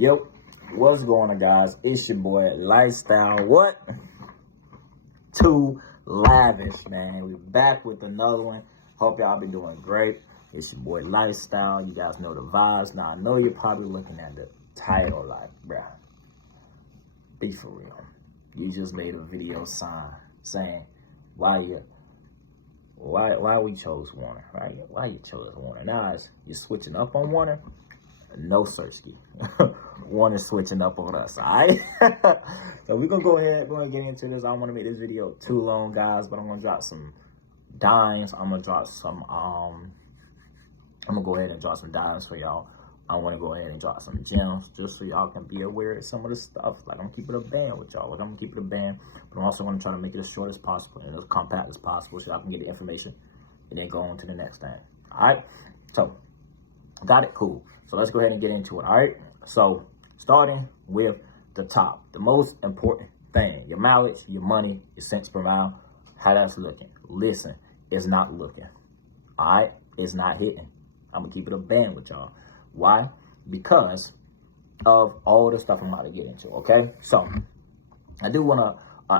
Yep, what's going on, guys? It's your boy Lifestyle. What? Too lavish, man. We're back with another one. Hope y'all been doing great. It's your boy Lifestyle. You guys know the vibes. Now I know you're probably looking at the title like, bruh, be for real. You just made a video saying why we chose Werner, right? Why you chose Werner? Now you're switching up on Werner. No Sirski. Werner switching up on us, all right? So we're going to go ahead. We're going to get into this. I don't want to make this video too long, guys, but I'm going to drop some dimes. I'm going to drop some, I'm going to go ahead and drop some dimes for y'all. I want to go ahead and drop some gems just so y'all can be aware of some of the stuff. Like, I'm going to keep it a band with y'all. Like, I'm going to keep it a band, but I'm also going to try to make it as short as possible and as compact as possible so y'all can get the information and then go on to the next thing, all right? So, got it? Cool. So let's go ahead and get into it, all right? So starting with the top, the most important thing, your mileage, your money, your cents per mile, how that's looking. Listen, it's not looking, all right? It's not hitting. I'm going to keep it a band with y'all. Why? Because of all the stuff I'm about to get into, okay? So I do want to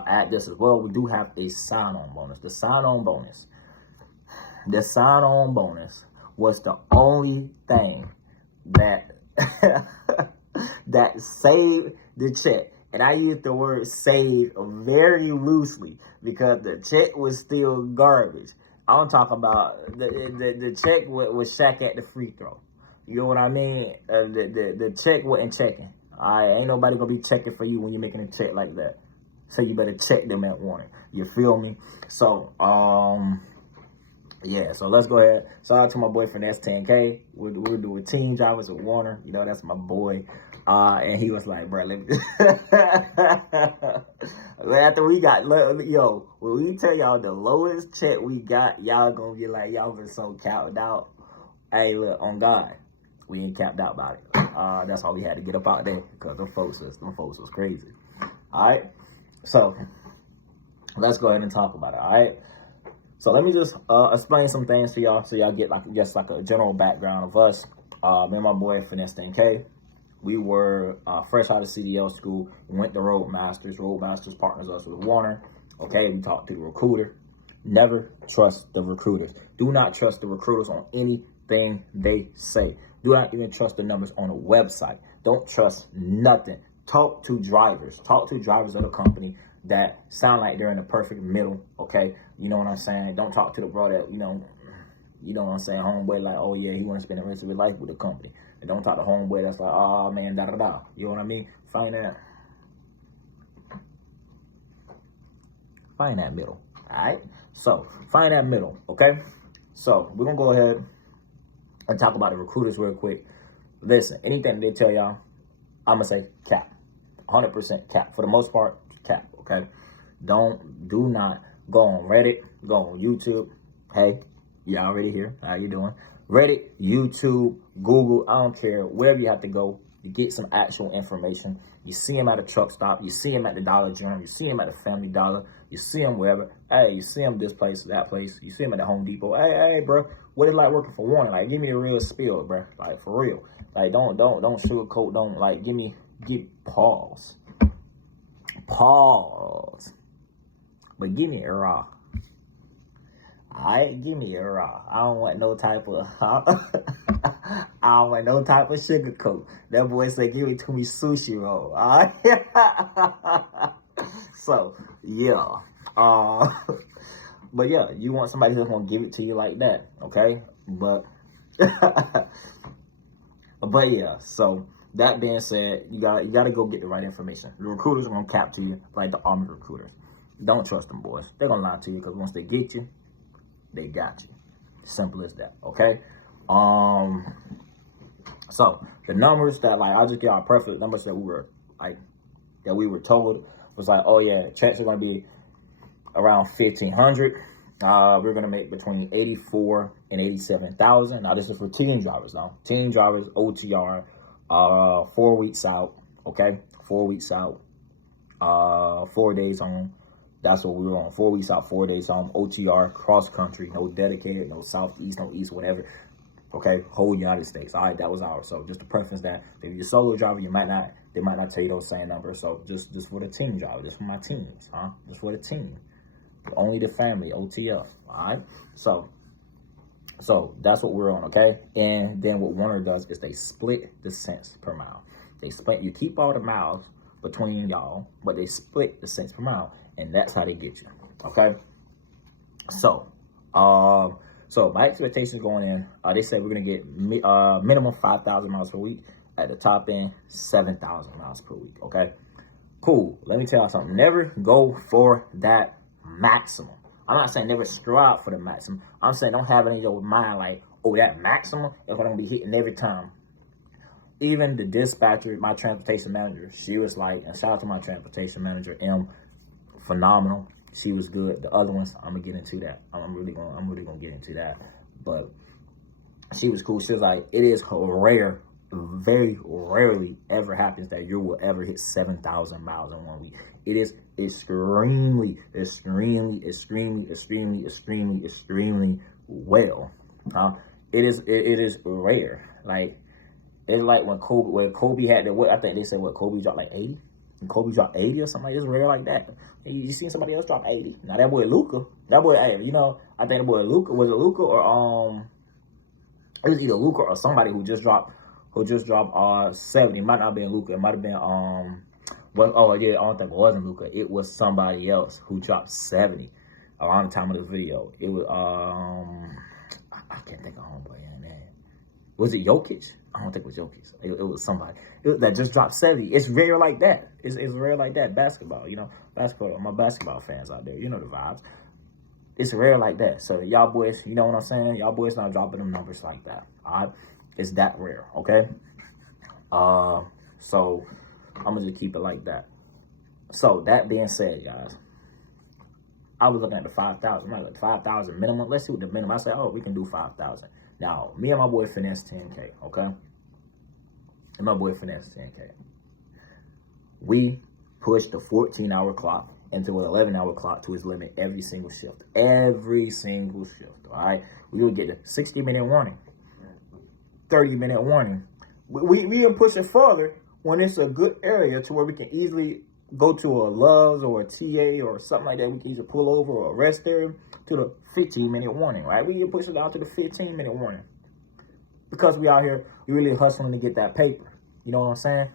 add this as well. We do have a sign-on bonus. The sign-on bonus was the only thing that that saved the check. And I use the word save very loosely because the check was still garbage. I'm talking about the check was Shaq at the free throw. You know what I mean? The check wasn't checking. All right, ain't nobody gonna be checking for you when you're making a check like that. So you better check them at Werner. You feel me? So yeah, so let's go ahead. Shout out to my boy Finesse 10K. We'll do a team drivers with Werner. You know, that's my boy. And he was like, bro, let me after we got, yo, when we tell y'all the lowest check we got, y'all gonna get like, y'all been so capped out. Hey, look, on God, we ain't capped out about it. That's why we had to get up out there because them folks was crazy. All right, so let's go ahead and talk about it. All right. So let me just explain some things to y'all so y'all get just like a general background of us. Me and my boy Finesse 10K, we were fresh out of CDL school. We went to Roadmasters. Roadmasters partners us with Werner. Okay, we talked to the recruiter. Never trust the recruiters. Do not trust the recruiters on anything they say. Do not even trust the numbers on a website. Don't trust nothing. Talk to drivers. Talk to drivers of the company that sound like they're in the perfect middle, okay? You know what I'm saying? Don't talk to the bro that, you know what I'm saying, homeboy like, oh yeah, he want to spend the rest of his life with the company. And don't talk to homeboy that's like, oh man, da-da-da. You know what I mean? Find that middle, all right? So, find that middle, okay? So, we're going to go ahead and talk about the recruiters real quick. Listen, anything they tell y'all, I'm going to say cap. 100% cap. For the most part, cap, okay? Do not go on Reddit, go on YouTube. Hey, you already here. How you doing? Reddit, YouTube, Google, I don't care. Wherever you have to go to get some actual information. You see them at a truck stop. You see them at the Dollar General. You see them at the Family Dollar. You see them wherever. Hey, you see them this place, that place. You see them at the Home Depot. Hey, bro, what is it like working for Werner? Like, give me the real spiel, bro. Like, for real. Like, don't sugarcoat. Don't, like, pause. But give me a raw. Alright, give me a raw. I don't want no type of sugar coat. That boy said, give it to me sushi roll. Alright. So yeah. But yeah, you want somebody who's gonna give it to you like that, okay? But but yeah, so that being said, you gotta go get the right information. The recruiters are gonna cap to you like the Army recruiters. Don't trust them, boys. They're gonna lie to you because once they get you, they got you. Simple as that, okay? So the numbers that, like, I'll just give our perfect numbers that we were told was like, oh yeah, checks are gonna be around 1,500. We're gonna make between 84 and 87,000. Now this is for team drivers now. Team drivers, OTR, 4 weeks out, okay? 4 weeks out, 4 days home. That's what we were on. 4 weeks out, 4 days home. OTR, cross country, no dedicated, no southeast, no east, whatever. Okay, whole United States. All right, that was ours. So just to preference that, if you're a solo driver, they might not tell you those same numbers. So just for the team driver, just for my teams, just for the team, only the family, OTF. All right, so that's what we're on. Okay, and then what Werner does is they split the cents per mile. They split. You keep all the miles between y'all, but they split the cents per mile, and that's how they get you. Okay, so So my expectations going in, they said we're gonna get minimum 5,000 miles per week. At the top end, 7,000 miles per week. Okay, cool. Let me tell you something. Never go for that maximum. I'm not saying never strive for the maximum. I'm saying don't have it in your mind like, oh, that maximum is what I'm gonna be hitting every time. Even the dispatcher, my transportation manager, she was like, and shout out to my transportation manager, M, phenomenal. She was good. The other ones, I'm gonna get into that. I'm really gonna get into that. But she was cool. She was like, it is rare, very rarely ever happens that you will ever hit 7,000 miles in 1 week. It is extremely well. It is rare. Like, it's like when Kobe had the, what I think they said, what, Kobe dropped like 80? And Kobe dropped 80 or something like this, rare like that. You seen somebody else drop 80. Now that boy Luka, hey, you know, I think the boy Luka, was it Luka or it was either Luka or somebody who just dropped 70. It might not have been Luka. It might have been oh yeah, I don't think it wasn't Luka. It was somebody else who dropped 70 around the time of the video. It was I can't think of homeboy in there. Was it Jokic? I don't think it was Jokic. It was somebody that just dropped 70. It's rare like that. It's rare like that. Basketball, you know, basketball. My basketball fans out there, you know the vibes. It's rare like that. So y'all boys, you know what I'm saying? Y'all boys not dropping them numbers like that. All right, it's that rare. Okay. So I'm gonna just keep it like that. So that being said, guys, I was looking at the 5,000. Like 5,000 minimum. Let's see what the minimum. I said, oh, we can do 5,000. Now, me and my boy finesse 10K, okay? And my boy finesse 10K. We pushed the 14-hour clock into an 11-hour clock to its limit every single shift. Every single shift, all right? We would get a 60-minute warning, 30-minute warning. We even push it further when it's a good area to where we can easily go to a Love's or a TA or something like that. We can either pull over or rest there to the 15-minute warning, right? We can push it out to the 15-minute warning because we out here, we really hustling to get that paper. You know what I'm saying?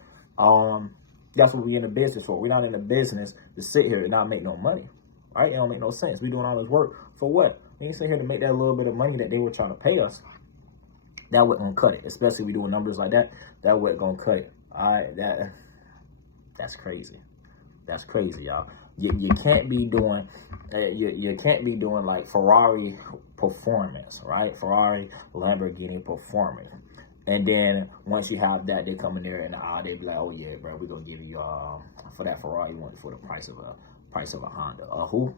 That's what we in the business for. We're not in the business to sit here and not make no money, right? It don't make no sense. We doing all this work for what? We ain't sit here to make that little bit of money that they were trying to pay us. That wasn't gonna cut it, especially we doing numbers like that. That wasn't gonna cut it. All right, that's crazy. That's crazy, y'all. You can't be doing you can't be doing like Ferrari performance, right? Ferrari, Lamborghini performance. And then once you have that, they come in there and they be like, oh yeah, bro, we're gonna give you for that Ferrari you want for the price of a Honda. Who?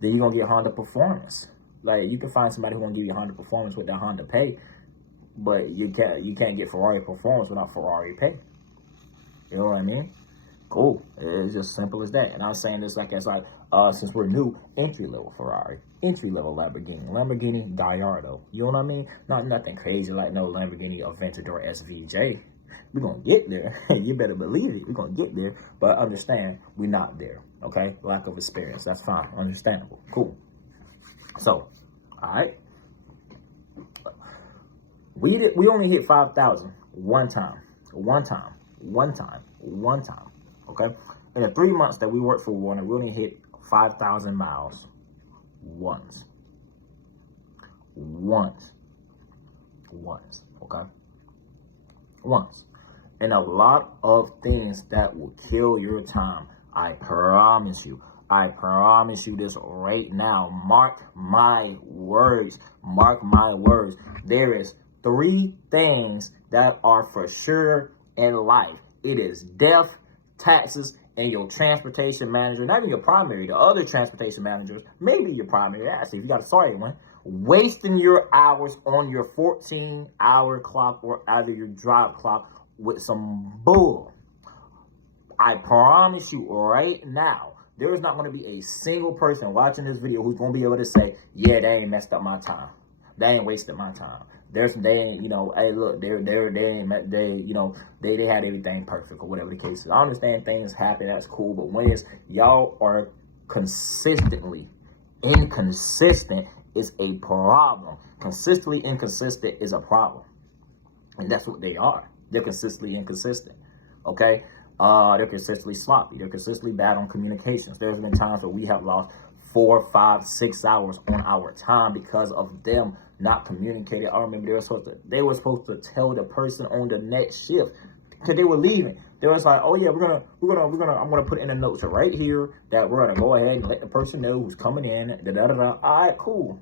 Then you're gonna get Honda performance. Like you can find somebody who gonna give you Honda performance with that Honda pay, but you can't get Ferrari performance without Ferrari pay. You know what I mean? Cool. It's just simple as that. And I'm saying this like it's like since we're new, entry-level Ferrari, entry-level Lamborghini Gallardo. You know what I mean? Not nothing crazy like no Lamborghini Aventador SVJ. We're going to get there. You better believe it. We're going to get there. But understand, we're not there. Okay? Lack of experience. That's fine. Understandable. Cool. So, all right. We only hit 5,000 one time. Okay? In the 3 months that we worked for Werner, we only hit 5,000 miles once. Okay? Once. And a lot of things that will kill your time. I promise you. I promise you this right now. Mark my words. Mark my words. There is 3 things that are for sure in life. It is death, taxes, and your transportation manager, not even your primary, the other transportation managers, maybe your primary, actually, if you got a sorry one, wasting your hours on your 14-hour clock or either your drive clock with some bull. I promise you right now, there is not going to be a single person watching this video who's going to be able to say, yeah, they ain't messed up my time. They ain't wasted my time. they ain't, you know, hey, look, they ain't, they, you know, they had everything perfect or whatever the case is. I understand things happen, that's cool, but when it's y'all are consistently inconsistent is a problem. Consistently inconsistent is a problem. And that's what they are. They're consistently inconsistent. Okay? They're consistently sloppy. They're consistently bad on communications. There's been times where we have lost 4, 5, 6 hours on our time because of them not communicating. I remember they were supposed to tell the person on the next shift because they were leaving. They was like, oh yeah, I'm gonna put in the notes right here that we're gonna go ahead and let the person know who's coming in. Da da da da. All right, cool.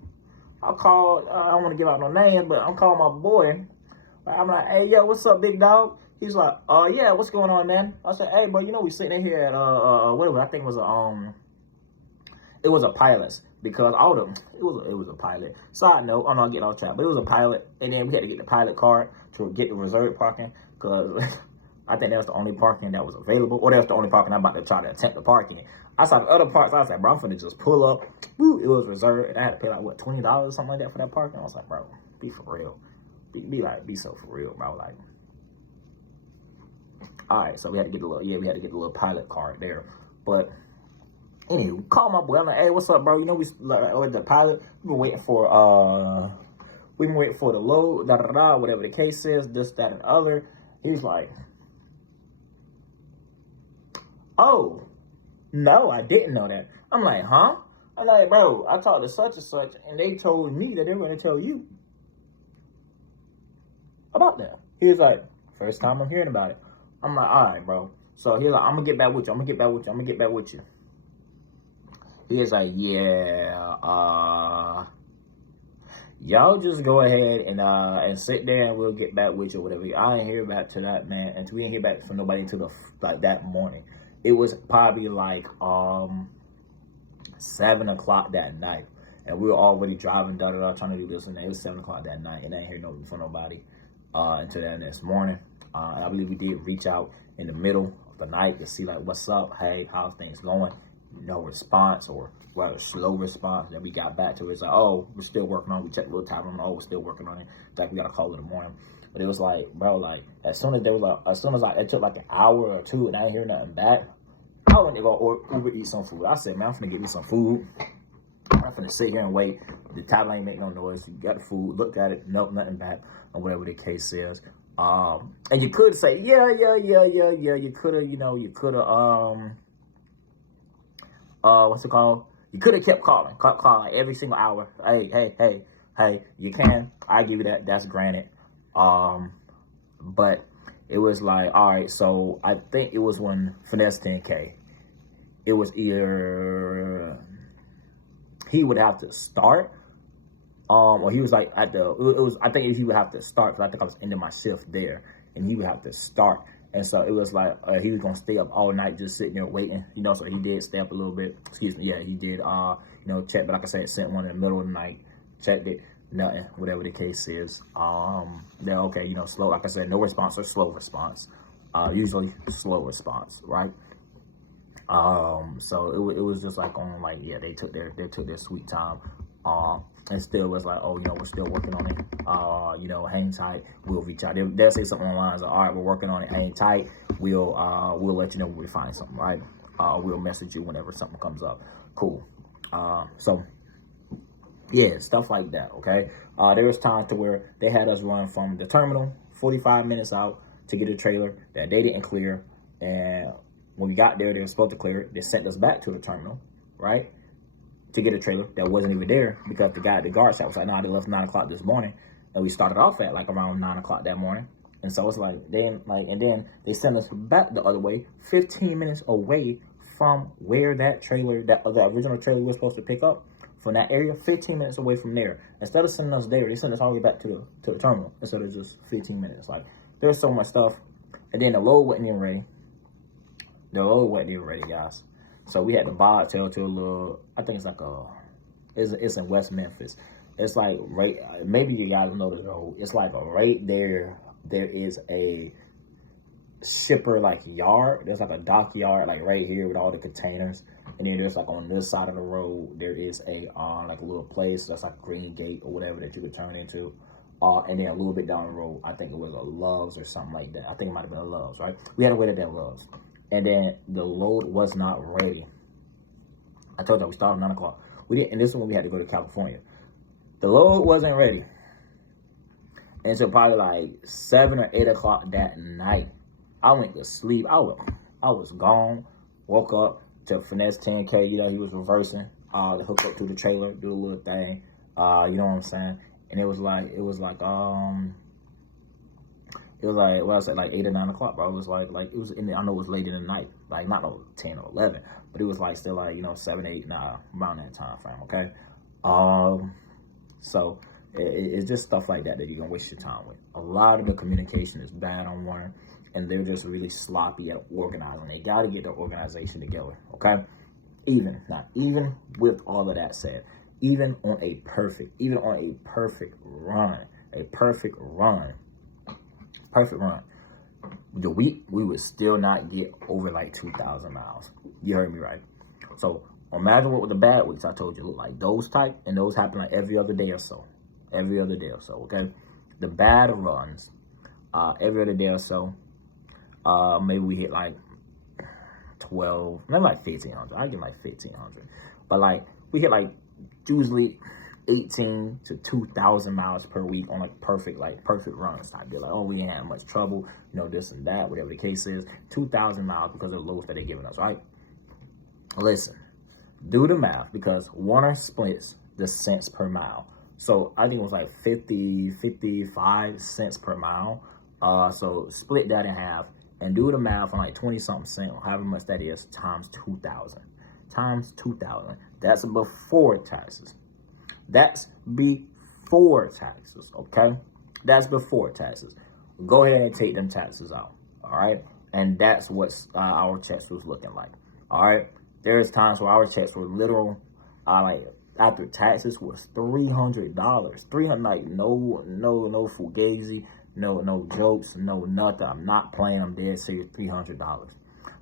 I'll call. I don't want to give out no names, but I'm calling my boy. I'm like, hey yo, what's up, big dog? He's like, yeah, what's going on, man? I said, hey, bro, you know we sitting in here at whatever. I think it was it was a pilot because all of them, it was a pilot. Side note, I'm not getting off track, but it was a pilot, and then we had to get the pilot card to get the reserved parking because I think that was the only parking that was available, or that was the only parking I'm about to try to attempt the parking. I saw the other parks. I was like, bro, I'm finna just pull up. Woo, it was reserved, and I had to pay like what $20 or something like that for that parking. I was like, bro, be for real, be so for real, bro. Like, all right, so we had to get the little pilot card there, but. Anyway, call my boy. I'm like, hey, what's up, bro? You know, with the pilot, we've been waiting for the load, whatever the case is, this, that, and other. He's like, oh, no, I didn't know that. I'm like, huh? I'm like, bro, I talked to such and such, and they told me that they were going to tell you about that. He's like, first time I'm hearing about it. I'm like, all right, bro. So he's like, I'm going to get back with you. He was like, yeah, y'all just go ahead and sit there and we'll get back with you or whatever. I ain't hear back to that, man. And we didn't hear back from nobody until that morning. It was probably like 7 o'clock that night. And we were already driving, trying to do this. And it was 7 o'clock that night. And I didn't hear nothing from nobody until that next morning. I believe we did reach out in the middle of the night to see, like, what's up? Hey, how's things going? No response, or rather slow response. Then we got back to it. It's like, oh, we're still working on it. We checked real time on, oh, we're still working on it. It's like, we got to call in the morning. But it was like, bro, like, as soon as it took like an hour or two and I didn't hear nothing back, I went to go Uber eat some food. I said, man, I'm finna get me some food. I'm finna sit here and wait. The tablet ain't make no noise. You got the food, looked at it, nope, nothing back, or whatever the case is. And you could say, yeah, you could have, what's it called? You could have kept calling every single hour. Hey, you can. I give you that. That's granted. But it was like, all right, so I think it was when Finesse 10K, it was either he would have to start, or he was like I think he would have to start because I think I was ending my shift there, and he would have to start. And so it was like he was going to stay up all night just sitting there waiting, you know, so he did stay up a little bit. Excuse me. Yeah, he did, check. But like I said, sent one in the middle of the night, checked it, nothing, whatever the case is. They're okay, slow. Like I said, no response or slow response. Usually slow response, right? So it was just like on like, yeah, they took their sweet time. And still was like, oh, we're still working on it. Hang tight. We'll reach out. They'll say something online. Like, all right, we're working on it. Hang tight. We'll let you know when we find something, right? We'll message you whenever something comes up. Cool. So yeah, stuff like that. Okay. There was times to where they had us run from the terminal 45 minutes out to get a trailer that they didn't clear, and when we got there, they were supposed to clear it. They sent us back to the terminal, right, to get a trailer that wasn't even there because the guy at the guard site was like, nah, they left 9 o'clock this morning. And we started off at like around 9 o'clock that morning. And so it's like, and then they sent us back the other way, 15 minutes away from where that trailer, the original trailer we were supposed to pick up from that area, 15 minutes away from there. Instead of sending us there, they sent us all the way back to the terminal instead of just 15 minutes. Like, there's so much stuff. And then the load wasn't even ready. The load wasn't even ready, guys. So we had to buy to a little, I think it's like it's in West Memphis. It's like right, maybe you guys know the road. It's like right there is a shipper like yard. There's like a dock yard like right here with all the containers. And then there's like on this side of the road, there is a like a little place that's like Green Gate or whatever that you could turn into. And then a little bit down the road, I think it was a Love's or something like that. I think it might have been a Love's, right? We had to wait at that Love's. And then the load was not ready. I told you we started at 9 o'clock. We didn't, and this is when we had to go to California. The load wasn't ready. And so probably like 7 or 8 o'clock that night, I went to sleep. I was gone. Woke up to finesse 10K. You know, he was reversing to hook up to the trailer, do a little thing. You know what I'm saying? And it was like what I said, like 8 or 9 o'clock, bro. It was like it was in the, I know it was late in the night, like not no 10 or 11, but it was like still like, you know, 7, 8, 9, around that time frame, okay? So it's just stuff like that you're gonna waste your time with. A lot of the communication is bad on Werner, and they're just really sloppy at organizing. They gotta get their organization together, okay? Even with all of that said, even on a perfect run, the week, we would still not get over like 2,000 miles. You heard me right. So imagine what the bad weeks I told you look like. Those type, and those happen like every other day or so. Okay? The bad runs, every other day or so, maybe we hit like 12, maybe like 1,500. I get like 1,500. But like, we hit like usually 18 to 2,000 miles per week on like perfect runs. I'd be like, oh, we ain't had much trouble, you know, this and that, whatever the case is. 2,000 miles because of the loads that they're giving us, right? Listen, do the math, because Werner splits the cents per mile. So I think it was like 55 cents per mile. So split that in half and do the math on like 20-something cents, however much that is, times 2,000. That's before taxes. Okay? That's before taxes. Go ahead and take them taxes out, all right? And that's what our checks was looking like, all right? There's times where our checks were literal, like after taxes was $300. Like no fugazi, no jokes, no nothing. I'm not playing. I'm dead serious. $300.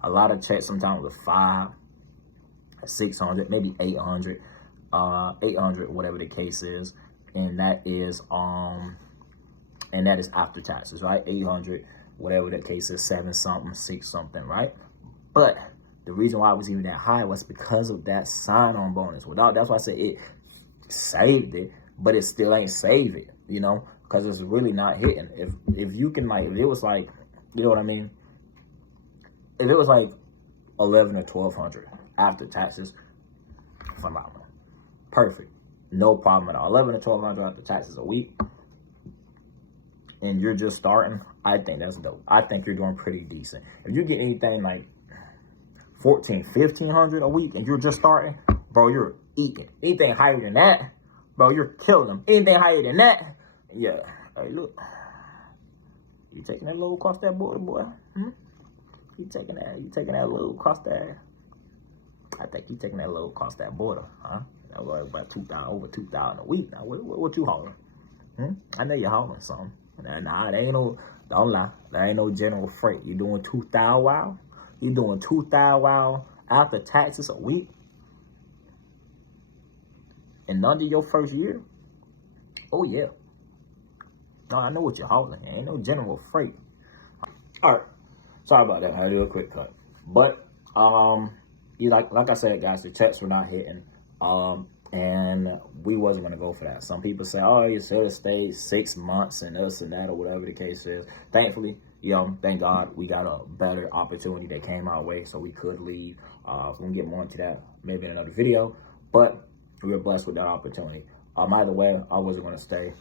A lot of checks sometimes with 500, 600, maybe 800, 800, whatever the case is, and that is after taxes, right? 800, whatever the case is, 7 something, 6 something, right? But the reason why it was even that high was because of that sign-on bonus. That's why I said it saved it, but it still ain't save it, you know, because it's really not hitting. If you can, like, if it was like, you know what I mean? If it was like 11 or 1,200 after taxes, phenomenal, perfect, no problem at all. 11 or 1,200 after taxes a week, and you're just starting, I think that's dope. I think you're doing pretty decent. If you get anything like 1,400, 1,500 a week and you're just starting, bro, you're eating. Anything higher than that, bro, you're killing them. Anything higher than that, yeah. Hey, look, you taking that load across that border, boy? You taking that load across that? I think you taking that load across that border, huh? That was about 2,000, over 2,000 a week. Now, what you hauling? I know you're hauling something. Nah, there ain't no, don't lie, there ain't no general freight. You doing 2,000 wow? You doing 2,000 wow after taxes a week? And under your first year? Oh yeah. No, I know what you're hauling. Ain't no general freight. All right. Sorry about that. I'll do a quick cut. But like I said, guys, the checks were not hitting. And we wasn't gonna go for that. Some people say, oh, you should have stayed 6 months and this and that, or whatever the case is. Thankfully, thank God we got a better opportunity that came our way, so we could leave. We'll get more into that maybe in another video, but we were blessed with that opportunity. Either way, I wasn't gonna stay.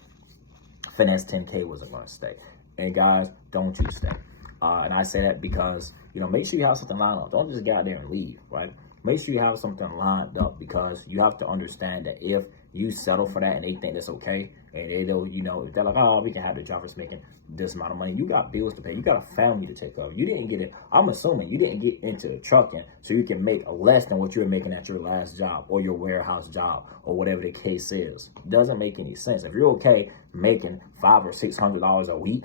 Finesse 10K wasn't gonna stay. And guys, don't you stay. And I say that because, make sure you have something lined up. Don't just get out there and leave, right? Make sure you have something lined up, because you have to understand that if you settle for that and they think that's okay, and they don't, if they're like, oh, we can have the drivers making this amount of money, you got bills to pay, you got a family to take care of. You didn't get it. I'm assuming you didn't get into trucking so you can make less than what you were making at your last job or your warehouse job or whatever the case is. Doesn't make any sense. If you're okay making $500 or $600 a week,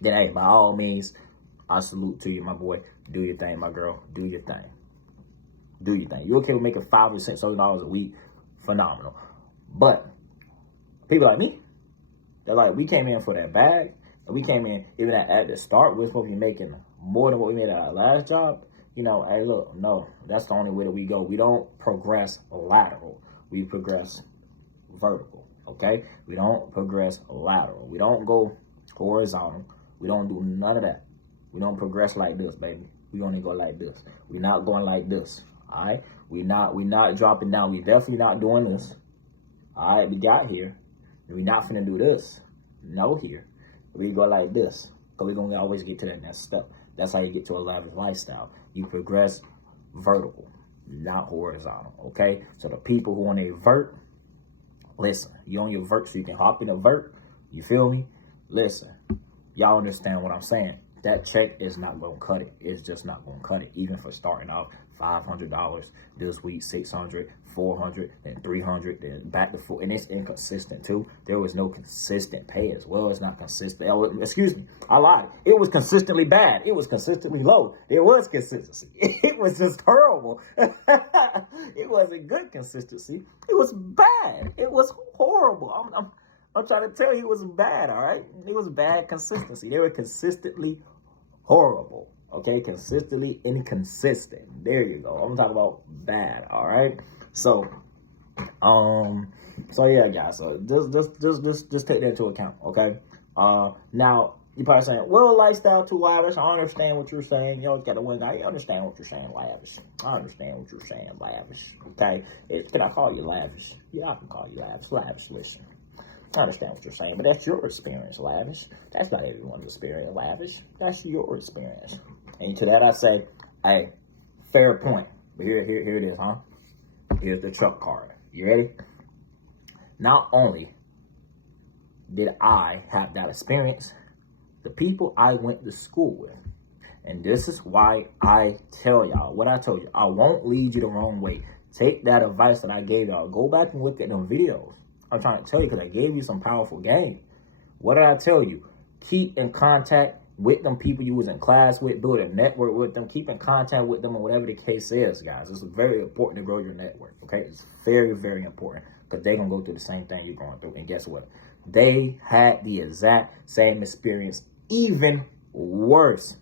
then hey, by all means, I salute to you, my boy. Do your thing, my girl. Do your thing. Do your thing. You're okay with making $500 or $600 a week? Phenomenal. But people like me, They're like, we came in for that bag. And we came in, even at the start, we're supposed to be making more than what we made at our last job. You know, hey, look, no, that's the only way that we go. We don't progress lateral. We progress vertical, okay? We don't progress lateral. We don't go horizontal. We don't do none of that. We don't progress like this, baby. We only go like this. We're not going like this, all right? We're not dropping down. We definitely not doing this, all right? We got here. We're not finna do this. No here. We go like this, because we're going to always get to that next step. That's how you get to a lavish lifestyle. You progress vertical, not horizontal, okay? So the people who want a vert, listen, you on your vert so you can hop in a vert, you feel me? Listen, y'all understand what I'm saying. That check is not going to cut it. It's just not going to cut it. Even for starting off $500 this week, $600, $400, then $300, then back to full. And it's inconsistent too. There was no consistent pay as well. It's not consistent. Oh, excuse me, I lied. It was consistently bad. It was consistently low. There was consistency. It was just horrible. It wasn't good consistency. It was bad. It was horrible. I'm trying to tell you, it was bad, all right? It was bad consistency. They were consistently horrible, okay? Consistently inconsistent. There you go. I'm talking about bad, all right? So yeah, guys. So just take that into account, okay? Now you're probably saying, well, lifestyle too lavish. I understand what you're saying. You always got to win. I understand what you're saying, lavish. I understand what you're saying, lavish. Okay? Can I call you lavish? Yeah, I can call you lavish. Lavish, listen. I understand what you're saying, but that's your experience, lavish. That's not everyone's experience, lavish. That's your experience. And to that I say, hey, fair point. But here it is, huh? Here's the truck card. You ready? Not only did I have that experience, the people I went to school with, and this is why I tell y'all what I told you. I won't lead you the wrong way. Take that advice that I gave y'all. Go back and look at them videos. I'm trying to tell you because I gave you some powerful game. What did I tell you? Keep in contact with them people you was in class with. Build a network with them. Keep in contact with them or whatever the case is, guys. It's very important to grow your network, okay? It's very, very important because they're going to go through the same thing you're going through. And guess what? They had the exact same experience, even worse.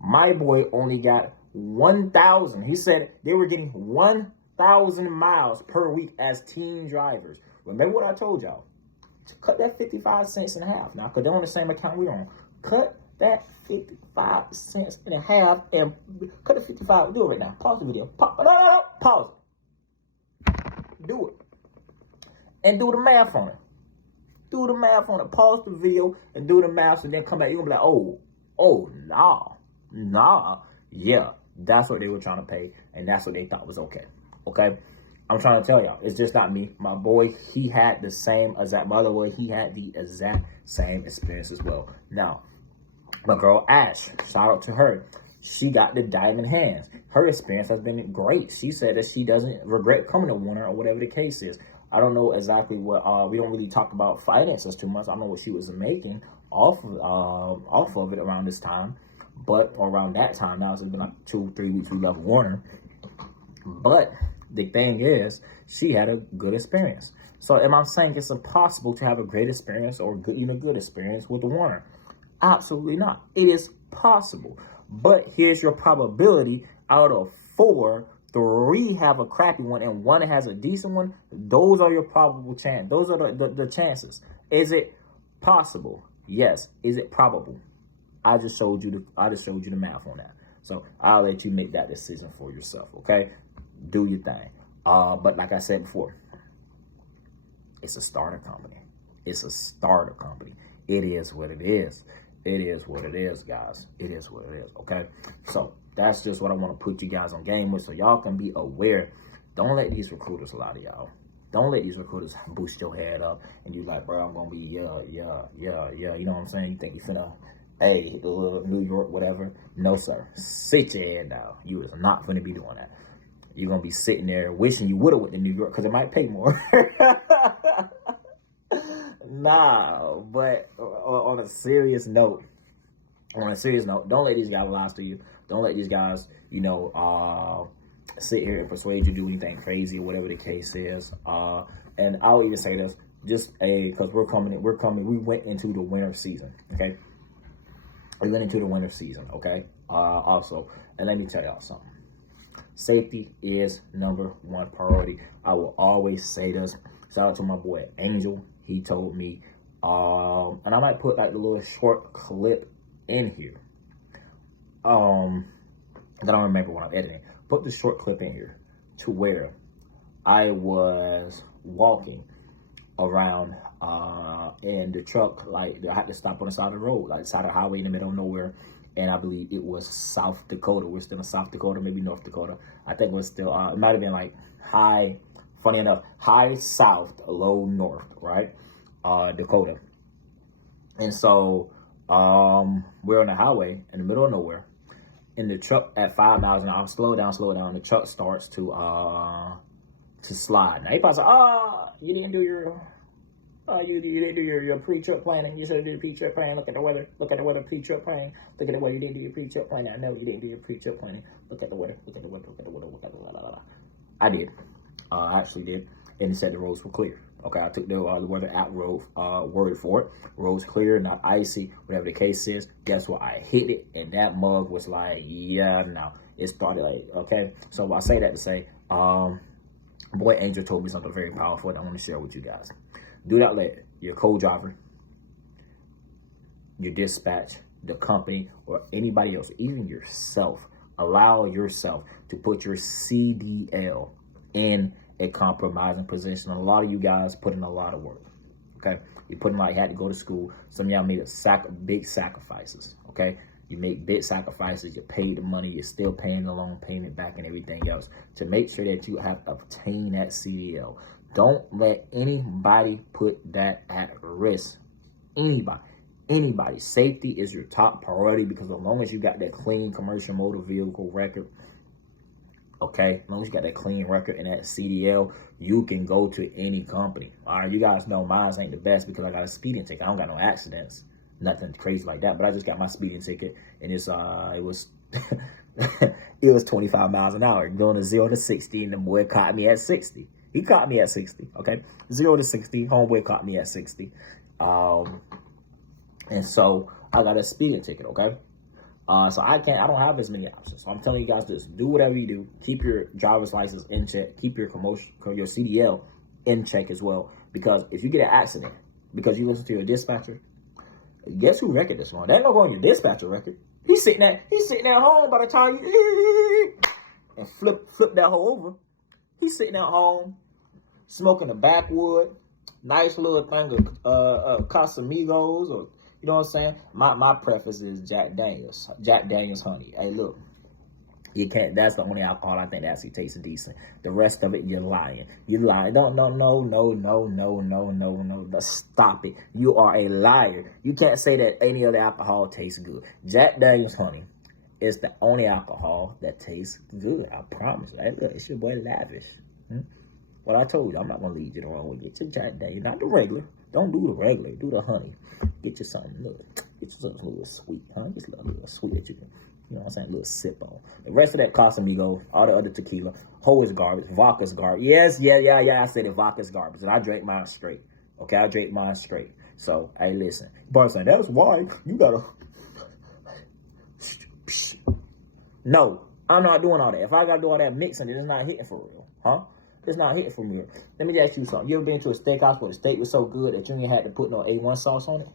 My boy only got 1,000. He said they were getting 1,000 miles per week as team drivers. Remember what I told y'all? Cut that 55 cents in half. Now, because they're on the same account we're on. Cut that 55 cents in half and cut the 55. Do it right now. Pause the video. No. Pause it. Do it. And do the math on it. Do the math on it. Pause the video and do the math. And then come back. You're going to be like, nah. Yeah, that's what they were trying to pay. And that's what they thought was okay. Okay? I'm trying to tell y'all, it's just not me. My boy, he had the same exact, by the way, he had the exact same experience as well. Now, my girl Ash, shout out to her. She got the diamond hands. Her experience has been great. She said that she doesn't regret coming to Werner or whatever the case is. I don't know exactly what, we don't really talk about finances too much. I don't know what she was making off of it around this time. But around that time, now it's been like 2-3 weeks we left Werner. But the thing is, she had a good experience. So am I saying it's impossible to have a great experience or even a good experience with the Werner? Absolutely not. It is possible. But here's your probability. Out of 4, 3 have a crappy one and 1 has a decent one. Those are your probable chance. Those are the chances. Is it possible? Yes. Is it probable? I just showed you the math on that. So I'll let you make that decision for yourself, okay? Do your thing. But like I said before, it's a starter company. It's a starter company. It is what it is. It is what it is, guys. It is what it is, okay? So that's just what I want to put you guys on game with so y'all can be aware. Don't let these recruiters lie to y'all. Don't let these recruiters boost your head up and you like, bro, I'm going to be, yeah. You know what I'm saying? You think you finna, hey, New York, whatever. No, sir. Sit your head down. You is not going to be doing that. You're going to be sitting there wishing you would have went to New York because it might pay more. Nah, but on a serious note, don't let these guys lie to you. Don't let these guys, sit here and persuade you to do anything crazy or whatever the case is. And I'll even say this, because we went into the winter season, okay? We went into the winter season, okay? Also, and let me tell y'all something. Safety is #1 priority. I will always say this. Shout out to my boy Angel. He told me, and I might put like the little short clip in here. I don't remember when I'm editing. Put the short clip in here to where I was walking around and the truck, like, I had to stop on the side of the road, like the side of the highway in the middle of nowhere. And I believe it was South Dakota. We're still in South Dakota, maybe North Dakota. I think we're still, it might have been like funny enough, high south, low north, right? Dakota. And so we're on the highway in the middle of nowhere. And the truck at 5 miles an hour, slow down. The truck starts to slide. Now he probably said, you didn't do your you didn't do your pre-trip planning. You should do the pre-trip planning. Look at the weather pre-trip planning. Look at the weather. You didn't do your pre-trip planning. I know you didn't do your pre-trip planning. Look at the weather. I did. I actually did. And it said the roads were clear. Okay, I took the weather app word for it. Roads clear, not icy, whatever the case is. Guess what? I hit it, and that mug was like, yeah, no. It started like, okay. So I say that to say, boy Angel told me something very powerful that I want to share with you guys. Do not let your co-driver, your dispatch, the company, or anybody else, even yourself, allow yourself to put your CDL in a compromising position. A lot of you guys put in a lot of work, okay? You put in, like, had to go to school. Some of y'all made big sacrifices, okay? You make big sacrifices. You paid the money. You're still paying the loan payment back and everything else to make sure that you have obtained that CDL. Don't let anybody put that at risk. Anybody. Safety is your top priority, because as long as you got that clean commercial motor vehicle record, okay, as long as you got that clean record and that CDL, you can go to any company. All right, you guys know mine ain't the best because I got a speeding ticket. I don't got no accidents, nothing crazy like that. But I just got my speeding ticket, and it was it was 25 miles an hour going to 0 to 60, and the boy caught me at 60. He caught me at 60, okay? 0 to 60, homeboy caught me at 60. And so I got a speeding ticket, okay? So I don't have as many options. So I'm telling you guys this: do whatever you do. Keep your driver's license in check. Keep your CDL in check as well. Because if you get an accident because you listen to your dispatcher, guess who record this one? That ain't gonna go on your dispatcher record. He's sitting at home by the time you and flip that hoe over. He's sitting at home smoking a backwood, nice little thing of Casamigos, or you know what I'm saying? My preference is Jack Daniels honey. Hey, look, you can't. That's the only alcohol I think that actually tastes decent. The rest of it, you're lying. Don't no. Stop it. You are a liar. You can't say that any other alcohol tastes good. Jack Daniels honey is the only alcohol that tastes good. I promise. Hey, look, it's your boy Lavish. Well, I told you, I'm not going to lead you the wrong way. Get your Jack Daniels, not the regular. Don't do the regular. Do the honey. Get you something a little sweet, huh? Just a little sweet that you can, you know what I'm saying, a little sip on. The rest of that Casamigos, all the other tequila, whole is garbage. Vodka's garbage. Yes, yeah, I said it. Vodka's garbage. And I drank mine straight. Okay, I drank mine straight. So, hey, listen. But saying, that's why you got to... No, I'm not doing all that. If I got to do all that mixing, it's not hitting for real, huh? It's not hitting from here. Let me ask you something. You ever been to a steakhouse where the steak was so good that you ain't had to put no A1 sauce on it?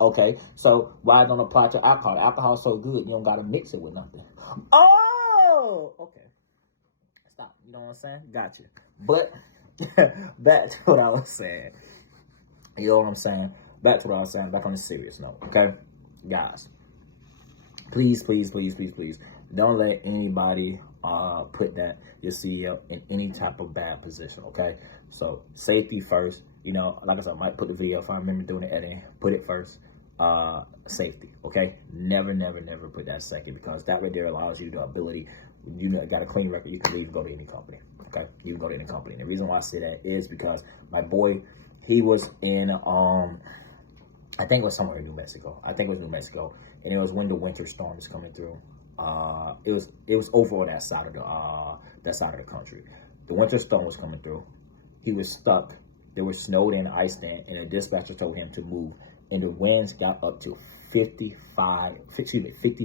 Okay, so why don't apply to alcohol? The alcohol's so good, you don't got to mix it with nothing. Oh, okay. Stop. You know what I'm saying? Gotcha. But back to what I was saying. You know what I'm saying? Back to what I was saying. Back on the serious note, okay? Guys, please, don't let anybody put your CEO in any type of bad position, okay? So safety first. You know, like I said, I might put the video if I remember doing the editing. Put it first. Safety, okay? Never put that second, because that right there allows you the ability. You know, got a clean record. You can leave and go to any company, okay? You can go to any company. And the reason why I say that is because my boy, he was in I think it was somewhere in New Mexico. And it was when the winter storm was coming through. It was over on that side of the country. The winter storm was coming through. He was stuck They were snowed in, iced in, and the dispatcher told him to move. And the winds got up to 50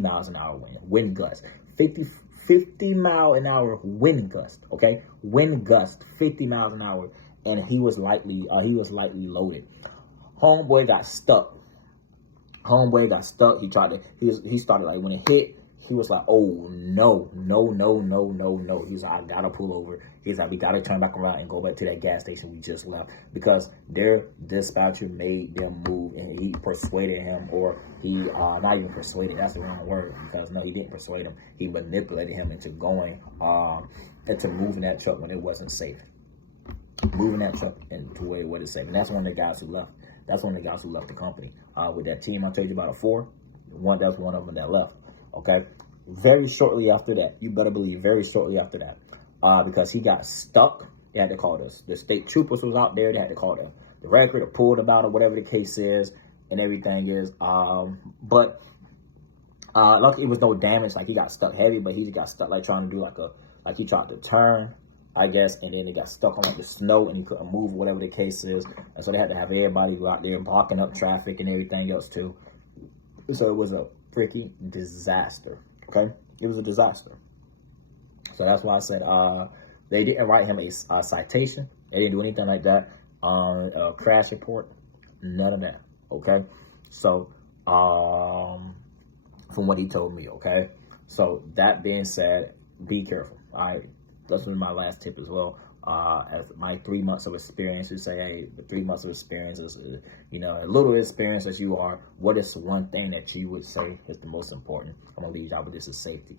miles an hour wind gust. 50 mile an hour wind gust, okay? Wind gust, 50 miles an hour, and he was lightly loaded. Homeboy got stuck. He started like, when it hit, he was like, oh, no. He's like, I gotta pull over. He's like, we gotta turn back around and go back to that gas station we just left, because their dispatcher made them move, and he persuaded him, or he, not even persuaded, that's the wrong word, because no, he didn't persuade him. He manipulated him into going, into moving that truck when it wasn't safe. Moving that truck into where it wasn't safe. And that's one of the guys who left. That's one of the guys who left the company. With that team I told you about, that's one of them that left. Okay, very shortly after that, you better believe, very shortly after that, because he got stuck. They had to call the state troopers was out there. They had to call the record or pulled him out, or whatever the case is, and everything is. But luckily it was no damage. Like, he got stuck heavy, but he just got stuck like trying to do like he tried to turn, I guess, and then he got stuck on like the snow and he couldn't move, whatever the case is. And so they had to have everybody go out there blocking up traffic and everything else too. So it was a freaking disaster. Okay, it was a disaster. So that's why I said they didn't write him a citation. They didn't do anything like that. A crash report, none of that. Okay, so from what he told me. Okay, so that being said, be careful. All right, that's my last tip as well. As my 3 months of experience, you say, hey, the 3 months of experience is, a little experience as you are, what is one thing that you would say is the most important? I'm gonna leave y'all with this: is safety.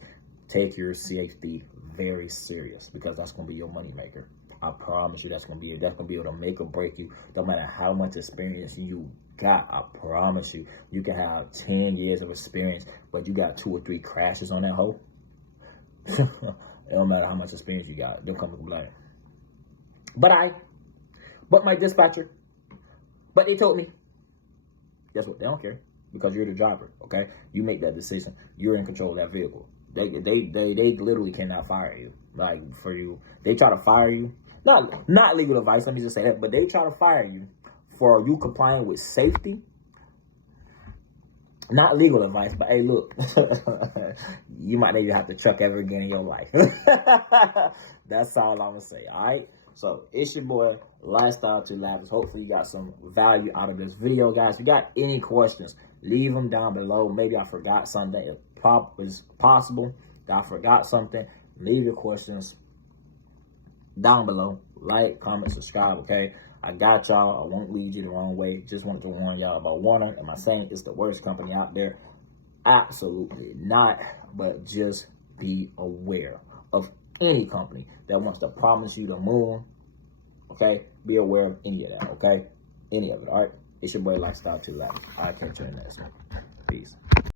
Take your safety very serious, because that's gonna be your money maker. I promise you, that's gonna be able to make or break you. No matter how much experience you got, I promise you, you can have 10 years of experience, but you got 2 or 3 crashes on that hoe. It don't matter how much experience you got, they'll come to complain. But my dispatcher, but they told me, guess what? They don't care, because you're the driver. Okay, you make that decision. You're in control of that vehicle. They literally cannot fire you. Like, for you, they try to fire you. Not legal advice. Let me just say that. But they try to fire you for you complying with safety. Not legal advice, but hey, look, you might not even have to truck ever again in your life. That's all I'm gonna say. All right. So it's your boy, Lifestyle to Lavish. Hopefully you got some value out of this video, guys. If you got any questions, leave them down below. Maybe I forgot something. If it's possible that I forgot something, leave your questions down below. Like, comment, subscribe, okay? I got y'all. I won't lead you the wrong way. Just wanted to warn y'all about Werner. Am I saying it's the worst company out there? Absolutely not. But just be aware of any company that wants to promise you the moon. Okay? Be aware of any of that, okay? Any of it, all right? It's your boy, Lifestyle to Lavish. I'll catch you in the next one. Peace.